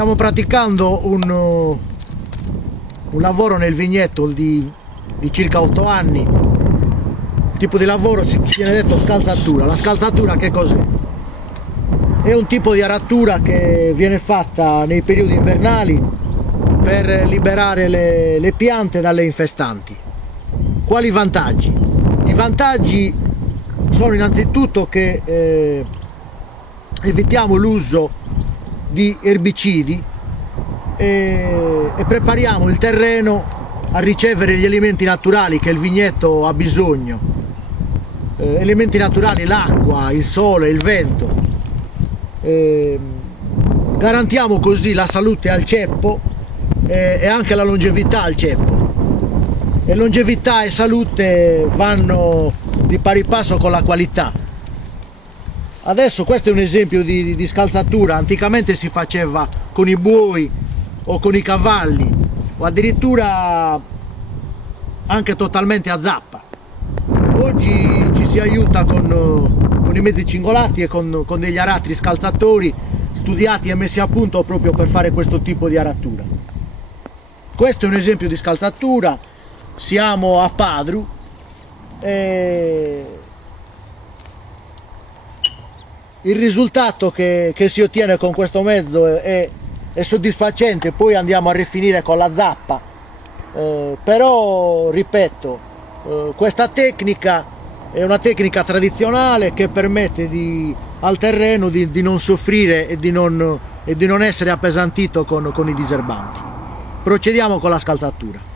Stiamo praticando un lavoro nel vigneto di circa 8 anni. Il tipo di lavoro si viene detto scalzatura. La scalzatura che cos'è? È un tipo di aratura che viene fatta nei periodi invernali per liberare le piante dalle infestanti. Quali vantaggi? I vantaggi sono innanzitutto che evitiamo l'uso di erbicidi e prepariamo il terreno a ricevere gli elementi naturali che il vigneto ha bisogno. Elementi naturali: l'acqua, il sole, il vento. Garantiamo così la salute al ceppo e anche la longevità al ceppo. E longevità e salute vanno di pari passo con la qualità. Adesso questo è un esempio di scalzatura. Anticamente si faceva con i buoi o con i cavalli, o addirittura anche totalmente a zappa. Oggi ci si aiuta con i mezzi cingolati e con degli aratri scalzatori studiati e messi a punto proprio per fare questo tipo di aratura. Questo è un esempio di scalzatura. Siamo a Padru e il risultato che si ottiene con questo mezzo è soddisfacente. Poi andiamo a rifinire con la zappa, però ripeto, questa tecnica è una tecnica tradizionale che permette al terreno di non soffrire e di non essere appesantito con i diserbanti. Procediamo con la scalzatura.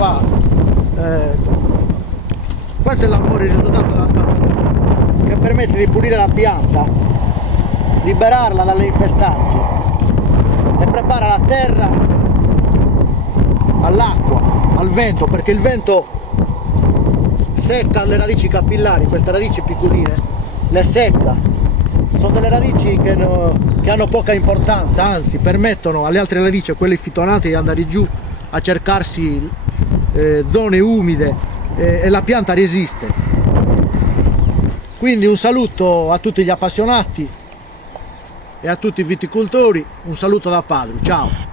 fa. Questo è il lavoro, il risultato della scalzatura, che permette di pulire la pianta, liberarla dalle infestanti e prepara la terra all'acqua, al vento, perché il vento secca le radici capillari, queste radici piccoline le secca. Sono delle radici che hanno poca importanza, anzi permettono alle altre radici, a quelle fitonate, di andare giù a cercarsi zone umide e la pianta resiste. Quindi un saluto a tutti gli appassionati e a tutti i viticoltori, un saluto da Padru, ciao!